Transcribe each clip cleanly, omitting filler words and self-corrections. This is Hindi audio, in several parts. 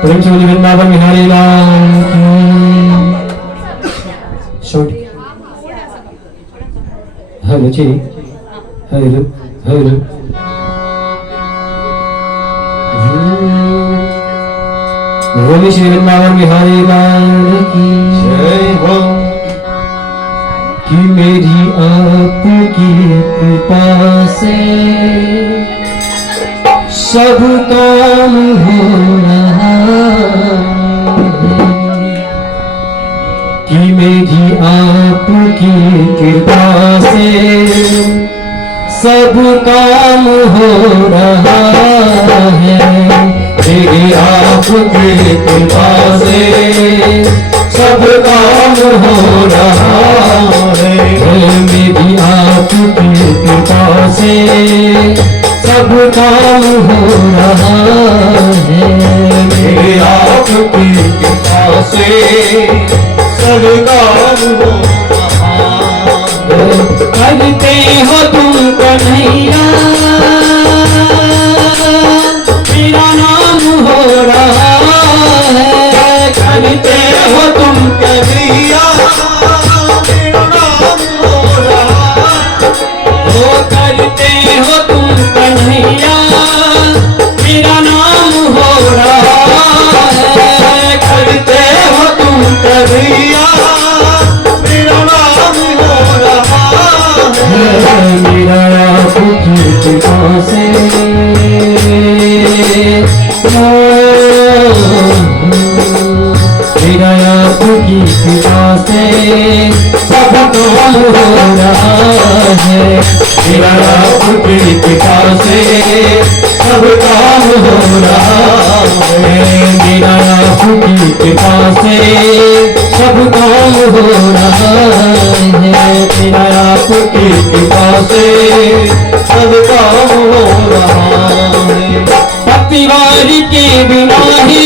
प्रेम से बोलिए वृंदावन बिहारी लाल की। हेलो जी, हेलो हेलो। बोलिए श्री वृंदावन बिहारी लाल की जय हो। कि मेरी आपकी कृपा से सब काम हो रहा है। कि मेरी आपकी कृपा से सब काम हो रहा है। मेरी आपकी कृपा से सब काम हो रहा है। मेरी आपकी कृपा से सब काम हो रहा है। मेरी आपकी कृपा से सब काम हो रहा है। करते हो तुम कन्हैया मेरा नाम हो रहा है। करते हो तुम कन्हैया मेरा नाम हो रहा है। वो करते हो तुम कन्हैया मेरा नाम हो रहा है। करते हो तुम कन्हैया मेरा नाम हो रहा है। मेरा आपकी कृपा से मेरा आपकी कृपा से सब काम हो रहा है। मेरा आपकी कृपा से सब काम हो रहा है। मेरा आपकी कृपा से सब काम हो रहा है। मेरा आपकी कृपा से सब काम हो रहा है। पतिवारी के बिना ही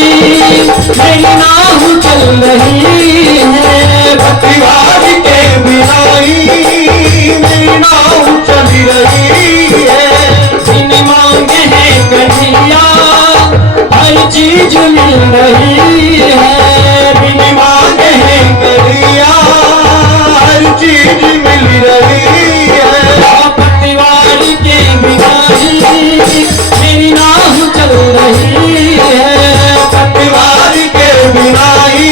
मेरी नाव चल रही है। पतिवारी के बिना ही मेरी नाव चल रही है। बिन मांगे है कन्हैया हर चीज मिल रही है। बिन मांगे है कन्हैया हर चीज मिल रही है। पतिवारी के बिना ही मेरी नाव चल रही है। पतिवारी के बिना ही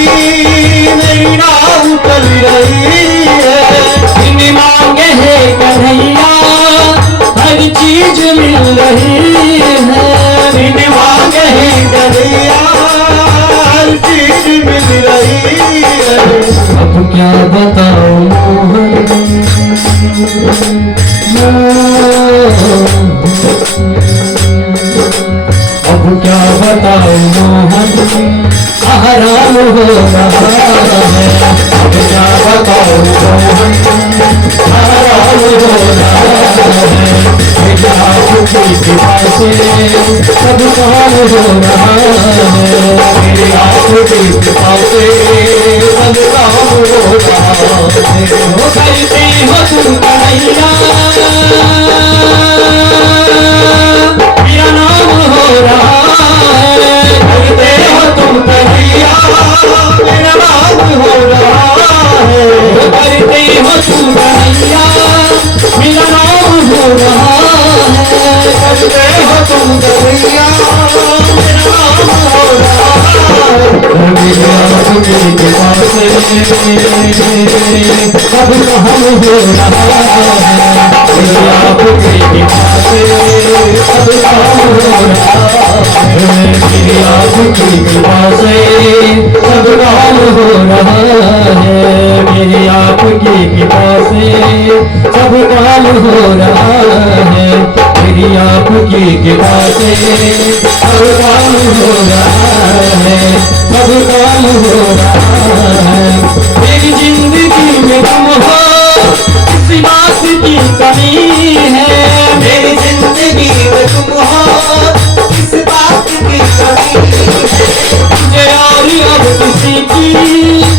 मेरी नाव चल रही है। बिन मांगे है कन्हैया हर चीज मिल रही है। बिन मांगे है कन्हैया हर चीज मिल रही है। अब क्या बताऊं अब क्या बताऊं मोहन आराम हो रहा है। अब क्या बताऊं मोहन आराम हो रहा है। मेरी आपकी कृपा से सब काम हो रहा है। मेरी आपकी कृपा से सब काम हो रहा है। वो करते हो तुम कन्हैया मेरा नाम हो रहा है। करते हो तुम कन्हैया मेरा नाम हो रहा है। करते हो तुम कन्हैया मेरा नाम हो रहा है। करते हो तुम कन्हैया मेरा नाम हो रहा है। मेरी आपकी कृपा से सब काम हो रहा है। मेरी आपकी कृपा से सब काम हो रहा है। मेरी आपकी कृपा से सब काम हो रहा है। मेरी आपकी कृपा से सब काम हो रहा है। मेरी आपकी कृपा से सब काम हो रहा है। सब काम हो रहा है। मेरी जिंदगी में तुम हो किसी बात की कमी है। मेरी जिंदगी में तुम हो किस बात की कमी है। मुझे और अब किसी की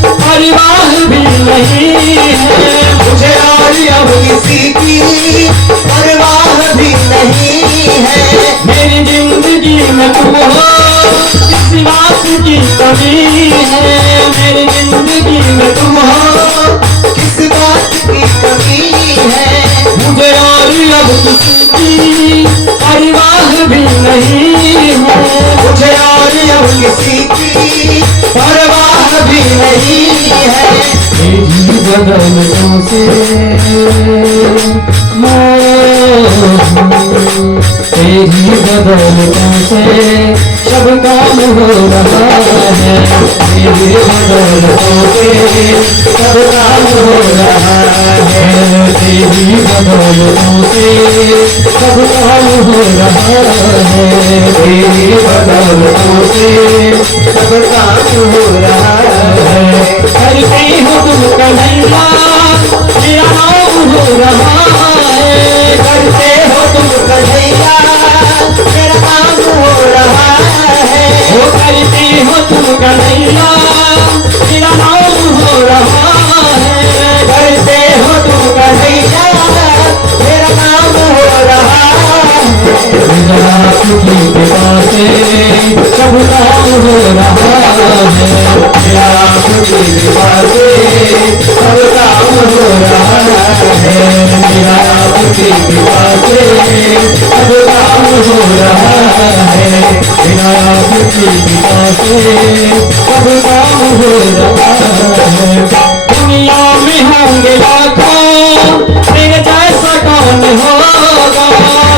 परवाह भी नहीं है। मुझे और अब किसी की परवाह भी नहीं है। मेरी जिंदगी जिंदगी में तुम हो, किसी बात की कमी है। मेरी जिंदगी में तुम हो, किस बात की कमी है। मुझे और अब किसी की परवाह भी नहीं है। मुझे और अब किसी की परवाह भी नहीं है। तेरी बदलतों से तेरी बदलतों से सब काम हो रहा है। तेरी बदलतों से सब काम हो रहा है। तेरी बदलतों से सब काम हो रहा है। तेरी बदलतों से सब काम हो रहा है। करते हो तुम कन्हैया, मेरा नाम हो रहा है। करते हो तुम कन्हैया, मेरा नाम हो रहा है। वो करते हो तुम कन्हैया, मेरा नाम हो रहा है। करते हो तुम कन्हैया, मेरा नाम हो रहा है। आपकी कृपा से सब काम हो रहा है। आपकी कृपा से सब काम हो रहा है। आपकी कृपा से सब काम हो रहा है। आपकी कृपा से सब काम हो रहा है। दुनिया में होंगे लाखों, तेरे जैसा कौन होगा।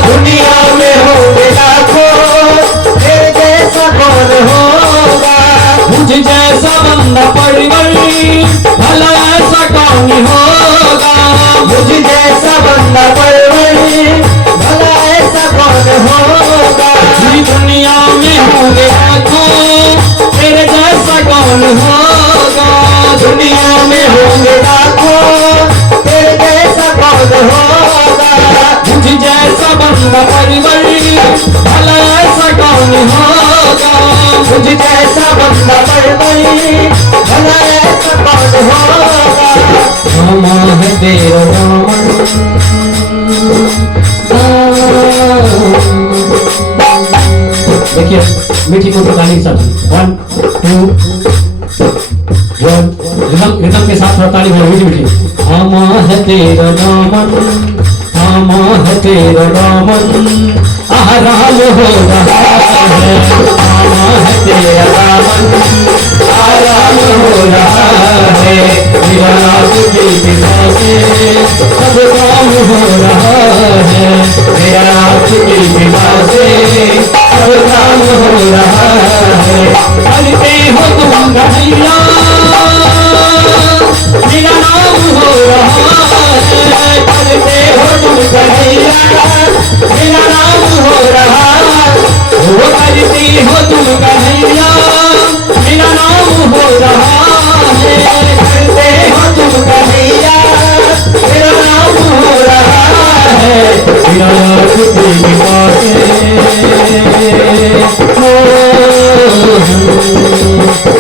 दुनिया में होंगे लाखों, तेरे जैसा कौन होगा। मुझ जैसा बंदा परिवर भला ऐसा कौन होगा। मुझ जैसा बंदा परवरी, भला ऐसा कौन होगा। पूरी दुनिया में होंगे लाखों, तेरे जैसा कौन होगा। दुनिया में होंगे लाखों, तेरे जैसा कौन होगा। मुझ जैसा बंदा परिवर भला ऐसा कौन होगा। मुझ जैसा बंदा परवरी, भला ऐसा कौन होगा। रामा है तेरा दामन, देखिए मीठी को ताली के साथ 1 2 1 रिदम के साथ थोड़ा ताली बजाओ मीठी मीठी। रामा है तेरा दामन, रामा है तेरा दामन, आराम हो रहा है। रामा है तेरा दामन, आराम हो रहा है। मेरा आपकी कृपा से सब काम हो रहा है। मेरा आपकी कृपा से सब काम हो रहा है। करते हो तुम कन्हैया, मेरा नाम हो रहा है। करते हो तुम कन्हैया, मेरा नाम हो रहा है। वो करती हो तुम कन्हैया, मेरा नाम हो रहा है। करते हो तुम कन्हैया, मेरा नाम हो रहा है। मेरा आपकी कृपा से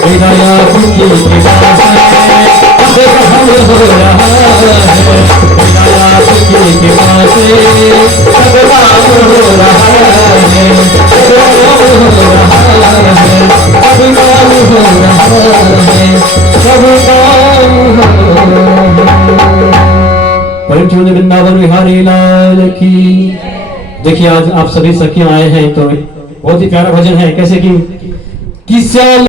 मेरा आपकी कृपा से अब काम हो रहा है। मेरा आपकी कृपा से सब काम हो रहा है। सब काम हो रहा है। सब काम हो रहा है। सब काम हो परम शिव वृंदावन विहारी लाल की। देखिए आज आप सभी सखियां आए हैं तो बहुत ही प्यारा भजन है। कैसे कि श्याम